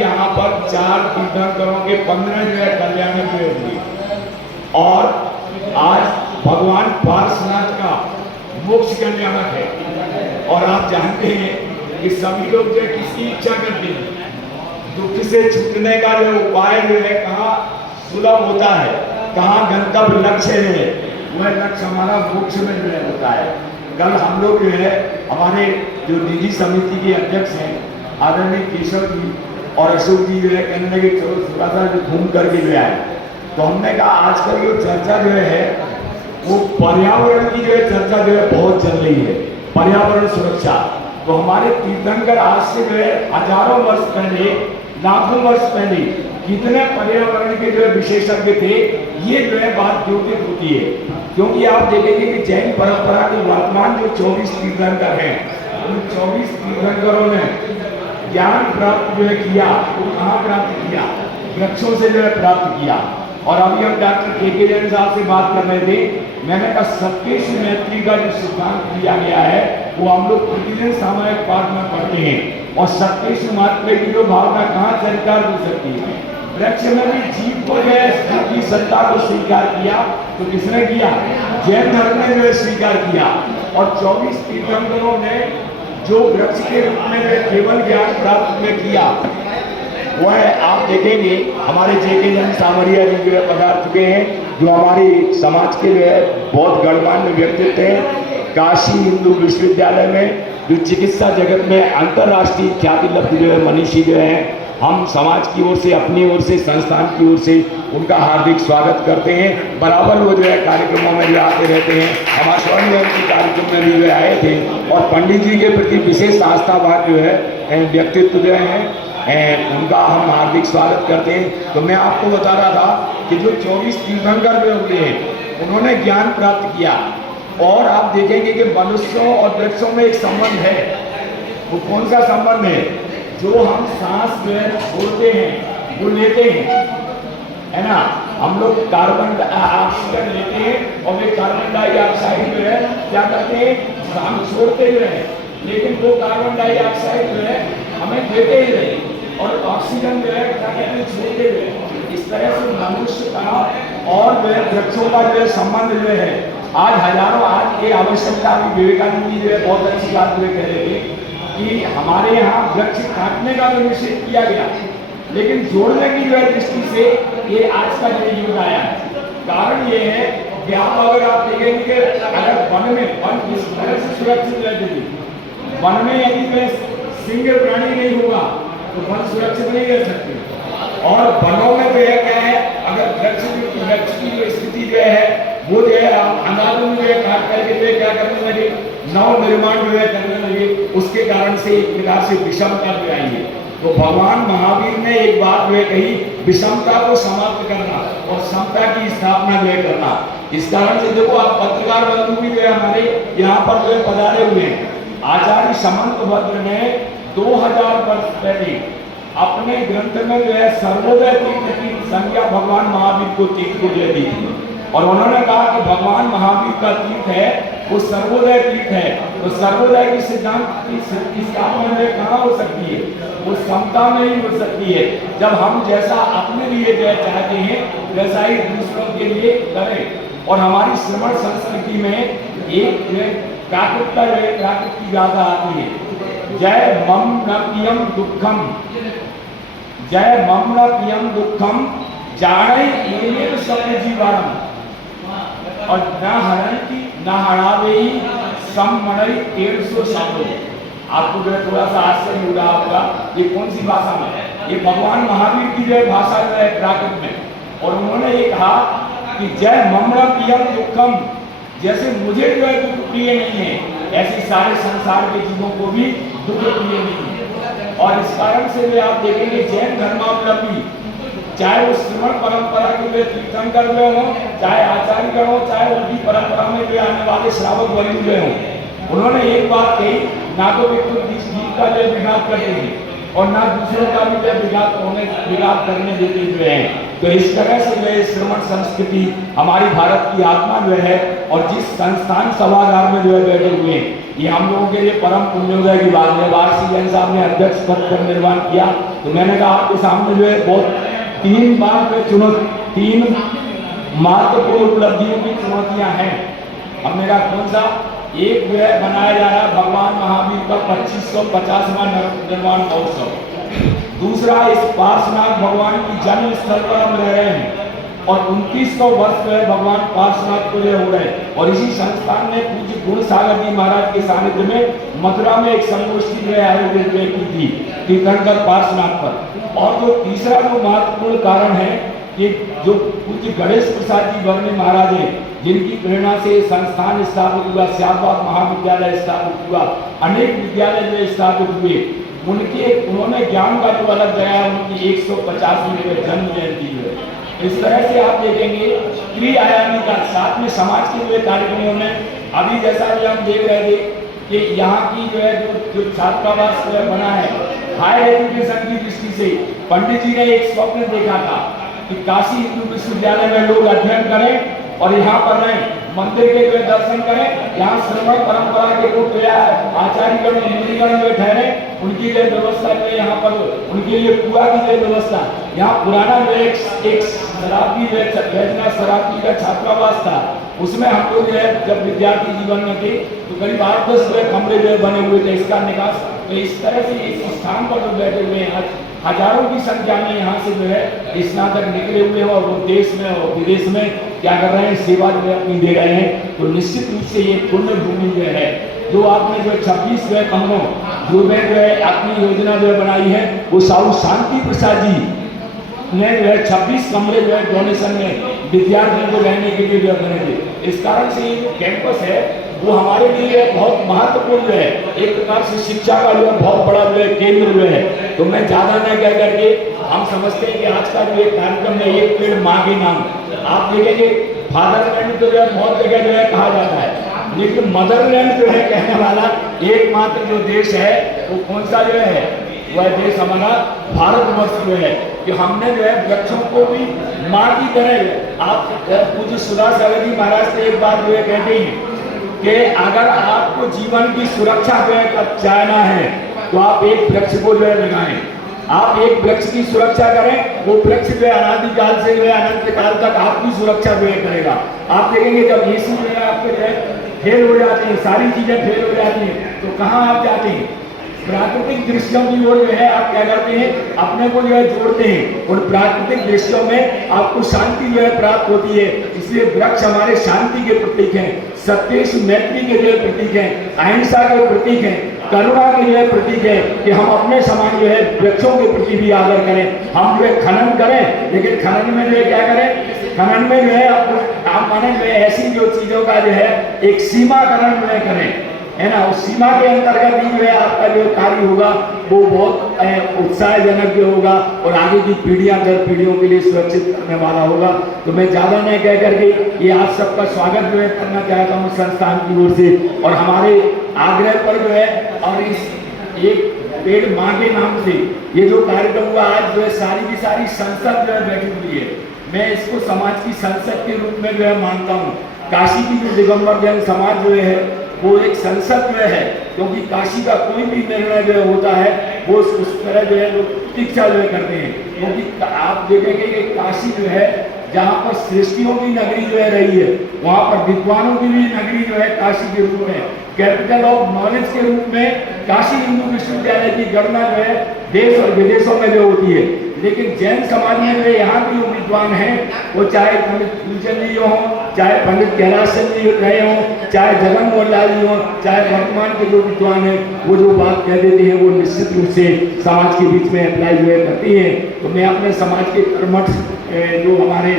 यहाँ पर 4 तीर्थंकरों के 15 जो है कल्याण हुए और आज भगवान पार्श्वनाथ का मोक्ष कल्याणक है। और आप जानते हैं कि सभी लोग जो किसकी इच्छा करते हैं, दुख से छूटने का जो उपाय जो है कहाँ सुलभ होता है, कहाँ गंतव्य लक्ष्य है, वह लक्ष्य हमारा मोक्ष में जो है होता है। कल हम लोग जो है हमारे जो निधि समिति के अध्यक्ष हैं आदरणीय केशव जी और अशोक जी जो है कहने लगे चलो थोड़ा सा जो घूम करके जो आए, तो हमने कहा आजकल जो चर्चा जो है वो पर्यावरण की जो है चर्चा जो है बहुत चल रही है, पर्यावरण सुरक्षा। तो हमारे तीर्थंकर आज से जो है हजारों वर्ष पहले, लाखों वर्ष पहले कितने पर्यावरण के जो है विशेषज्ञ थे, ये जो है बात द्योतित होती है। क्योंकि आप देखेंगे कि जैन परंपरा के वर्तमान जो 24 तीर्थंकर हैं, उन 24 तीर्थंकरों ने ज्ञान प्राप्त जो है किया, वो कहाँ प्राप्त किया, वृक्षों से जो है प्राप्त किया। और अभी हम डॉक्टर के जैन साहब से बात कर रहे थे, मैंने कहा सत्येश मैत्री का जो सिद्धांत दिया गया है वो हम लोग प्रतिदिन सामायिक पाठ में पढ़ते हैं। और सत्येश महात्मा की जो भावना कहाँ चरितार्थ हो सकती है, वृक्ष में भी जीव को जो है की सत्ता को स्वीकार किया, तो किसने किया, जैन धर्म ने जो है स्वीकार किया। और 24 तीर्थंकरों ने जो वृक्ष के रूप में केवल ज्ञान प्राप्त में किया, वह आप देखेंगे हमारे जेके जैन सामरिया जी जो है पधार चुके हैं, जो हमारी समाज के जो है बहुत गणमान्य व्यक्तित्व हैं। काशी हिंदू विश्वविद्यालय में जो चिकित्सा जगत में अंतर्राष्ट्रीय ख्याति लब्ध जो है मनीषी जो है, हम समाज की ओर से, अपनी ओर से, संस्थान की ओर से उनका हार्दिक स्वागत करते हैं। बराबर वो जो है कार्यक्रमों में जो आते रहते हैं, हमारे स्वर्ण जयंती कार्यक्रम में भी वे आए थे। और पंडित जी के प्रति विशेष आस्थावान जो है व्यक्तित्व जो है उनका हम हार्दिक स्वागत करते हैं। तो मैं आपको बता रहा था कि जो 24 तीर्थंकर जो हुए हैं उन्होंने ज्ञान प्राप्त किया। और आप देखेंगे कि मनुष्यों और वृक्षों में एक संबंध है। वो कौन सा संबंध है, जो हम सांस जो है छोड़ते हैं वो लेते हैं, है ना। हम लोग कार्बन ऑक्सीजन लेते हैं और वे कार्बन डाइऑक्साइड जो है क्या करते हैं, हम छोड़ते हुए हैं, लेकिन वो कार्बन डाइऑक्साइड जो है हमें देते ही रहे और ऑक्सीजन जो है क्या कहते हैं छोड़ते हुए। इस तरह से मनुष्य का और जो है वृक्षों का जो है संबंध जो है आज हजारों, आज की आवश्यकता भी विवेकानंद जी जो है बहुत अच्छी बात जो कह रहे थे कि हमारे यहाँ वृक्ष काटने का भी निषेध किया गया, लेकिन जोड़ने की जो है दृष्टि से ये आज का जो युग आया है। कारण ये है कि अगर आप देखेंगे कि अगर वन में वन किस तरह से सुरक्षित रहते थे, वन में यदि कोई सिंह प्राणी नहीं होगा तो वन सुरक्षित नहीं रह सकते। और वनों में जो है क्या है, अगर वृक्ष की जो स्थिति जो है वो जो है अंधाधुंध जो है काट करके जो है क्या करने लगे, नव निर्माण जो है करने लगे, उसके कारण से एक प्रकार से विषमता जो आई है। तो भगवान महावीर ने एक बात जो है कही, विषमता को समाप्त करना और समता की स्थापना जो है करना। इस कारण से देखो आप पत्रकार बंधु भी जो है हमारे यहाँ पर जो है पधारे हुए हैं। आचार्य समंतभद्र ने 2000 वर्ष पहले अपने ग्रंथ में जो है सर्वोदय तीर्थ की संज्ञा भगवान महावीर को तीर्थ को जो दी थी। और उन्होंने कहा कि भगवान महावीर का तीर्थ है वो सर्वोदय तीर्थ है। तो सर्वोदय की सिद्धांत की स्थापना में कहाँ हो सकती है, वो समता में ही हो सकती है। जब हम जैसा अपने लिए जो चाहते हैं वैसा ही दूसरों के लिए करें। और हमारी श्रमण संस्कृति में एक प्राकृतता जो है प्राकृत की गाथा आती है, जय मम न पियम दुखम, जय मम न पियम दुखम जाने एनेव सत्य जीवाणम, और न हरंती न हरावे सममणि 150 शब्दों। आपको जो है थोड़ा सा आश्चर्य हो रहा होगा ये कौन सी भाषा में है, ये भगवान महावीर की जो है भाषा जो है प्राकृत में। और उन्होंने ये कहा कि जय मम न पियम दुखम, जैसे मुझे जो है दुख प्रिय नहीं है ऐसे सारे संसार के जीवों को भी दुख प्रिय नहीं है। और इस कारण से भी आप देखेंगे जैन धर्मावलंबी, चाहे वो श्रमण परंपरा के लिए तीर्थंकर जो हो, चाहे आचार्यगण हो, चाहे उनकी परंपरा में भी आने वाले श्रावक बंधु जो हो, उन्होंने एक बात कही, ना तो वे खुद इस गीत का जो विघात करते हैं और ना दूसरों का भी जो विघात करने देते हुए हैं। तो इस तरह से जो श्रमण संस्कृति हमारी भारत की आत्मा जो है, और जिस संस्थान सभागार में जो है बैठे हुए हैं, ये हम लोगों के लिए परम पुण्योदय की बात है। वारसी जैन साहब ने अध्यक्ष पद पर निर्माण किया तो मैंने कहा आपके सामने जो है बहुत 3 बार पे चुनौती, 3 महत्वपूर्ण उपलब्धियों की चुनौतियां हैं। हमने कहा कौन सा? एक जो है बनाया जा रहा है भगवान महावीर का 2550वां निर्वाण महोत्सव। दूसरा, इस पार्श्वनाथ भगवान की जन्म स्थल पर हम रह रहे हैं और 2900 वर्ष जो है भगवान पार्श्वनाथ को जो हो रहे हैं। और इसी संस्थान ने पूज्य गुण सागर जी महाराज के सानिध्य में मथुरा में एक संगोष्ठी जो है आयोजित की थी तीर्थंकर पार्श्वनाथ पर। और जो तीसरा जो महत्वपूर्ण कारण है कि जो पूज्य गणेश प्रसाद जी वर्णी महाराज हैं, जिनकी प्रेरणा से संस्थान स्थापित हुआ, श्यामबाग महाविद्यालय स्थापित हुआ, अनेक विद्यालय जो स्थापित हुए, उन्होंने ज्ञान का जो अलग जगाया, उनकी 150वीं जन्म जयंती है। इस तरह से आप देखेंगे त्रिआयामी का साथ में समाज के जो कार्यक्रमों में अभी जैसा भी हम देख रहे थे कि यहाँ की जो है जो छात्रावास बना है, हायर एजुकेशन की दृष्टि से पंडित जी ने एक स्वप्न देखा था कि काशी हिंदू विश्वविद्यालय में लोग अध्ययन करें और यहाँ पर रहें, मंदिर के जो दर्शन करें, यहाँ श्रवण परंपरा के रूप में आचार्यगण मुनिगण में ठहरे, उनकी जो व्यवस्था जो है यहाँ पर उनके लिए पूरा की जो व्यवस्था, यहाँ पुराना जो एक शराबी शराबी का छात्रावास था, उसमें हम लोग जो है जब विद्यार्थी जीवन में थे तो करीब 8-10 कमरे जो है बने हुए थे, इसका निकास। तो इस तरह से इस स्थान पर जो बैठे हुए हैं, हजारों की संख्या में यहाँ से जो है स्नातक निकले हुए हैं और वो देश में और विदेश में क्या कर रहे हैं, सेवा जो है अपनी दे रहे हैं। तो निश्चित रूप से ये पुण्य भूमि जो है, जो आपने जो 26 जो है कमरों जो है अपनी योजना जो है बनाई है, वो साहू शांति प्रसाद जी ने जो है 26 कमरे जो है डोनेशन में विद्यार्थियों को रहने के लिए जो है बने थे। इस कारण से ये जो कैंपस है वो हमारे लिए बहुत महत्वपूर्ण है, एक प्रकार से शिक्षा का जो है बहुत बड़ा जो है केंद्र जो है। तो मैं ज्यादा न कह करके, हम समझते हैं कि आज का जो एक कार्यक्रम है, एक पेड़ माँ के नाम, आप देखेंगे फादरलैंड तो जो है बहुत जगह जो है कहा जाता है, लेकिन मदरलैंड जो है कहने वाला एकमात्र जो देश है वो कौन सा जो है, वह देश हमारा भारतवर्ष जो है, कि हमने जो है वृक्षों को भी माँ की तरह। आप पूज्य सुधा सागर जी महाराज से एक बात जो है कहते हैं कि अगर आपको जीवन की सुरक्षा जो है चाहना है तो आप एक वृक्ष को जो है लगाएं, आप एक वृक्ष की सुरक्षा करें, वो वृक्ष जो है अनादिकाल से जो है अनंत काल तक आपकी सुरक्षा जो है करेगा। आप देखेंगे जब एसी जो है आपके जो है फेल हो जाते हैं, सारी चीजें फेल हो जाती हैं, तो कहाँ आप जाते हैं? प्राकृतिक दृश्यों की ओर जो है आप क्या करते हैं, अपने को जो है जोड़ते हैं, और प्राकृतिक दृश्यों में आपको शांति जो है प्राप्त होती है। इसलिए वृक्ष हमारे शांति के प्रतीक हैं, सत्येश मैत्री के जो प्रतीक हैं, अहिंसा के प्रतीक हैं, करुणा के लिए प्रतीक है कि हम अपने समाज जो है वृक्षों के प्रति भी आदर करें। हम जो है खनन करें, लेकिन खनन में जो है क्या करें, खनन में जो है आप माने जो है ऐसी जो चीजों का जो है एक सीमाकरण जो है करें, है ना, उस सीमा के अंतर्गत ही जो है आपका जो कार्य होगा वो बहुत उत्साहजनक जो होगा और आगे की पीढ़ियां दर पीढ़ियों के लिए सुरक्षित करने वाला होगा। तो मैं ज्यादा नहीं कह करके ये आप सबका स्वागत जो है करना चाहता हूँ संस्थान की ओर से, और हमारे आग्रह पर जो है, और इस एक पेड़ माँ के नाम से ये जो कार्यक्रम हुआ आज जो है सारी की सारी संसद जो है बैठी हुई है, मैं इसको समाज की संसद के रूप में जो है मानता हूँ। काशी की जो दिगंबर जैन समाज जो है वो एक संसद में है, क्योंकि काशी का कोई भी निर्णय जो होता है वो उस तरह जो है वो प्रतीक्षा जो है करते हैं। क्योंकि आप देखेंगे कि काशी जो है जहाँ पर सृष्टियों की नगरी जो है रही है, वहाँ पर विद्वानों की भी नगरी जो है काशी के रूप में, कैपिटल ऑफ नॉलेज के रूप में काशी हिंदू विश्वविद्यालय की गणना जो है देश और विदेशों में जो होती है। लेकिन जैन समाज में जो यहाँ के जो विद्वान हैं, वो चाहे पंडित फूलचंद जी हों, चाहे पंडित कैलाश चंद जी रहे हों, चाहे जगन मोहन लाल जी हों, चाहे वर्तमान के जो विद्वान हैं, वो जो बात कह देते हैं वो निश्चित रूप से समाज के बीच में अप्लाई जो है करती हैं। तो मैं अपने समाज के कर्मठ जो हमारे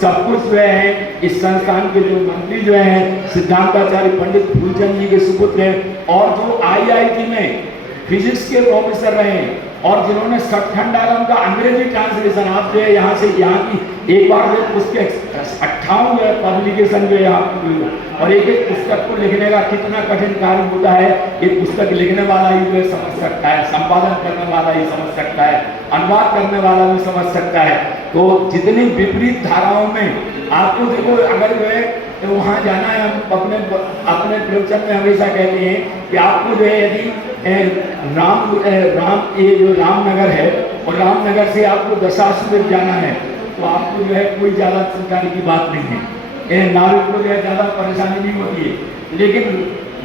सब कुछ जो है इस संस्थान के जो मंत्री जो हैं सिद्धांताचार्य पंडित फूलचंद जी के सुपुत्र हैं, और जो IIT में फिजिक्स के प्रोफेसर रहे और जिन्होंने सठखंडागम का अंग्रेजी ट्रांसलेशन, आप जो है यहाँ से यहाँ की एक बार जो पुस्तक 58 जो है पब्लिकेशन जो है यहाँ की, और एक एक पुस्तक को लिखने का कितना कठिन कार्य होता है, एक पुस्तक लिखने वाला ही जो है समझ सकता है, संपादन करने वाला ही समझ सकता है, अनुवाद करने वाला भी समझ सकता है। तो जितनी विपरीत धाराओं में आपको देखो, अगर जो है तो वहाँ जाना है, हम अपने प्रवचन में हमेशा कहते हैं कि आपको जो है यदि राम ये जो रामनगर है, और रामनगर से आपको दशाश्वमेध जाना है, तो आपको जो है कोई ज़्यादा चिंताने की बात नहीं है। नागरिक को जो है ज़्यादा परेशानी नहीं होती है। लेकिन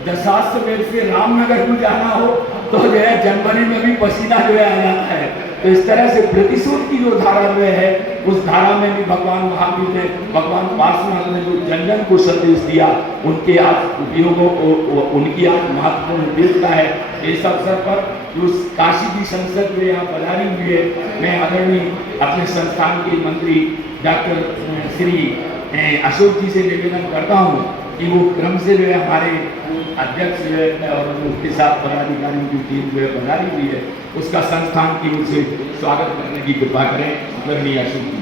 दशाश्वमेध से रामनगर को जाना हो तो जो है जनवरी में भी पसीना जो है आ जाता है। तो इस तरह से प्रतिशोध की जो धारा जो है, उस धारा में भी भगवान महावीर ने, भगवान पार्श्वनाथ ने जो जन जन को संदेश दिया, उनके आज उपयोगों को, उनकी आज महत्वपूर्ण उपयोगिता है। इस अवसर पर जो काशी की संसद में यहाँ पधारी हुई है, मैं आदरणीय अपने संस्थान के मंत्री डॉक्टर श्री अशोक जी से निवेदन करता हूँ कि वो क्रम से जो है हमारे अध्यक्ष जो है और उसके साथ पदाधिकारियों की टीम जो है पधारी हुई है, उसका संस्थान की ओर से स्वागत करने की कृपा करें। आदरणीय अशोक जी।